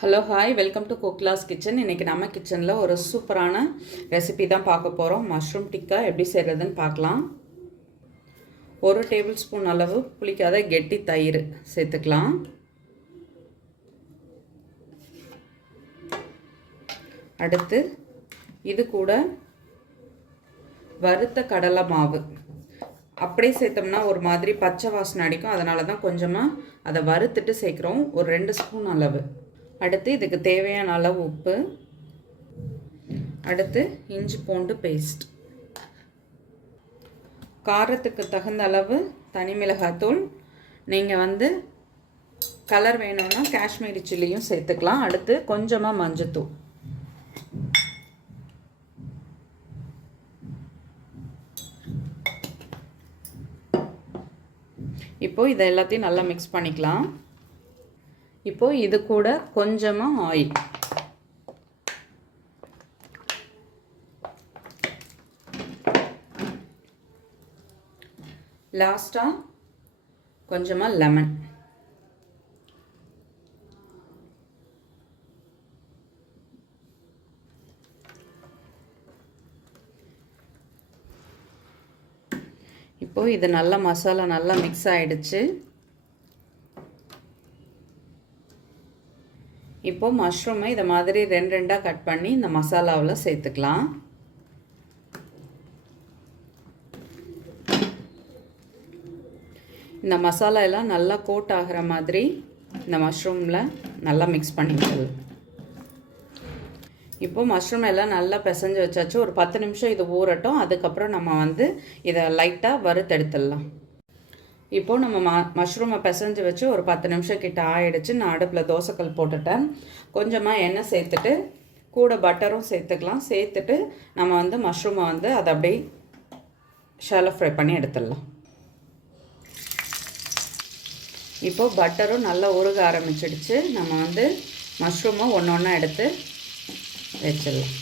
Hello hi welcome to கோக்லாஸ் kitchen. இன்றைக்கி நம்ம கிச்சனில் ஒரு சூப்பரான ரெசிபி தான் பார்க்க போகிறோம். மஷ்ரூம் டிக்கா எப்படி செய்கிறதுன்னு பார்க்கலாம். 1 டேபிள் ஸ்பூன் அளவு புளிக்காத கெட்டி தயிர் சேர்த்துக்கலாம். அடுத்து இது கூட வறுத்த கடலை மாவு. அப்படியே சேர்த்தோம்னா ஒரு மாதிரி பச்சை வாசனை அடிக்கும், அதனால தான் கொஞ்சமாக அதை வறுத்துட்டு சேர்க்குறோம், ஒரு 2 ஸ்பூன் அளவு. அடுத்து இதுக்கு தேவையான அளவு உப்பு. அடுத்து இஞ்சி பூண்டு பேஸ்ட். காரத்துக்கு தகுந்த அளவு தனி மிளகாத்தூள். நீங்கள் கலர் வேணும்னா காஷ்மீரி சில்லியும் சேர்த்துக்கலாம். அடுத்து கொஞ்சமாக மஞ்சத்தூள். இப்போது இதை எல்லாத்தையும் நல்லா மிக்ஸ் பண்ணிக்கலாம். இப்போ இது கூட கொஞ்சமாக ஆயில். லாஸ்ட்டாக கொஞ்சமாக லெமன். இப்போது இது நல்லா மசாலா நல்லா மிக்ஸ் ஆகிடுச்சு. இப்போது மஷ்ரூமை இதை மாதிரி 2 கட் பண்ணி இந்த மசாலாவில் சேர்த்துக்கலாம். இந்த மசாலா எல்லாம் நல்லா கோட் ஆகிற மாதிரி இந்த மஷ்ரூமில் நல்லா மிக்ஸ் பண்ணிக்கிறது. இப்போது மஷ்ரூம் எல்லாம் நல்லா பிசைஞ்சு வச்சாச்சு. ஒரு 10 நிமிஷம் இது ஊறட்டும். அதுக்கப்புறம் நம்ம இதை லைட்டாக வறுத்தெடுத்துடலாம். இப்போது நம்ம மஷ்ரூமை பிசைஞ்சு வச்சு ஒரு 10 நிமிஷம் கிட்ட ஆகிடுச்சு. நான் அடுப்பில் தோசைக்கல் போட்டுட்டேன். கொஞ்சமாக எண்ணெய் சேர்த்துட்டு கூட பட்டரும் சேர்த்துக்கலாம். சேர்த்துட்டு நம்ம மஷ்ரூமை அதை அப்படியே ஷாலோ ஃப்ரை பண்ணி எடுத்துடலாம். இப்போது பட்டரும் நல்லா உருக ஆரம்பிச்சிடுச்சு. நம்ம மஷ்ரூமை ஒன்று ஒன்றா எடுத்து வச்சிடலாம்.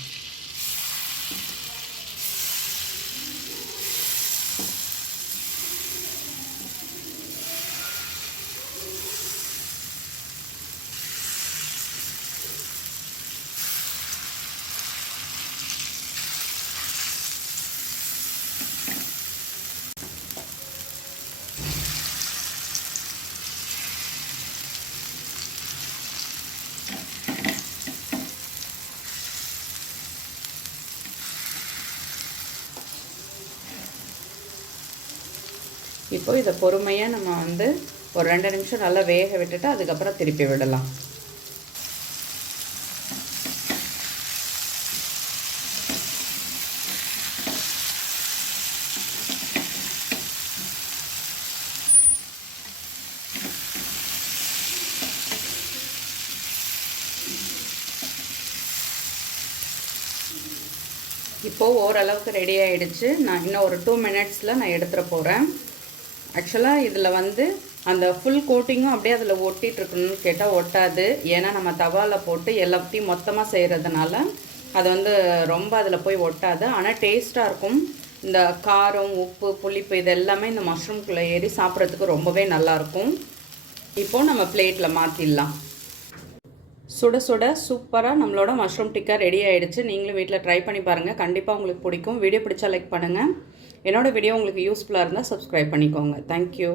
இப்போ இதை பொறுமையாக நம்ம ஒரு 2 நிமிஷம் நல்லா வேக விட்டுட்டு அதுக்கப்புறம் திருப்பி விடலாம். இப்போது ஓரளவுக்கு ரெடி ஆகிடுச்சு. நான் இன்னும் ஒரு 2 மினிட்ஸில் நான் எடுத்துகிற போகிறேன். ஆக்சுவலாக இதில் அந்த ஃபுல் கோட்டிங்கும் அப்படியே அதில் ஒட்டிகிட்ருக்கணும்னு கேட்டால் ஒட்டாது. ஏன்னா நம்ம தவாவில் போட்டு எல்லாத்தையும் மொத்தமாக செய்கிறதுனால அது ரொம்ப அதில் போய் ஒட்டாது. ஆனால் டேஸ்ட்டாக இருக்கும். இந்த காரம், உப்பு, புளிப்பு இது எல்லாமே இந்த மஷ்ரூம்குள்ளே ஏறி சாப்பிட்றதுக்கு ரொம்பவே நல்லாயிருக்கும். இப்போது நம்ம பிளேட்டில் மாற்றிடலாம். சுட சுட சூப்பராக நம்மளோட மஷ்ரூம் டிக்கா ரெடி ஆகிடுச்சு. நீங்களும் வீட்டில் ட்ரை பண்ணி பாருங்கள். கண்டிப்பாக உங்களுக்கு பிடிக்கும். வீடியோ பிடிச்சா லைக் பண்ணுங்கள். என்னோடய வீடியோ உங்களுக்கு யூஸ்ஃபுல்லாக இருந்தால் சப்ஸ்கிரைப் பண்ணிக்கோங்க. தேங்க்யூ.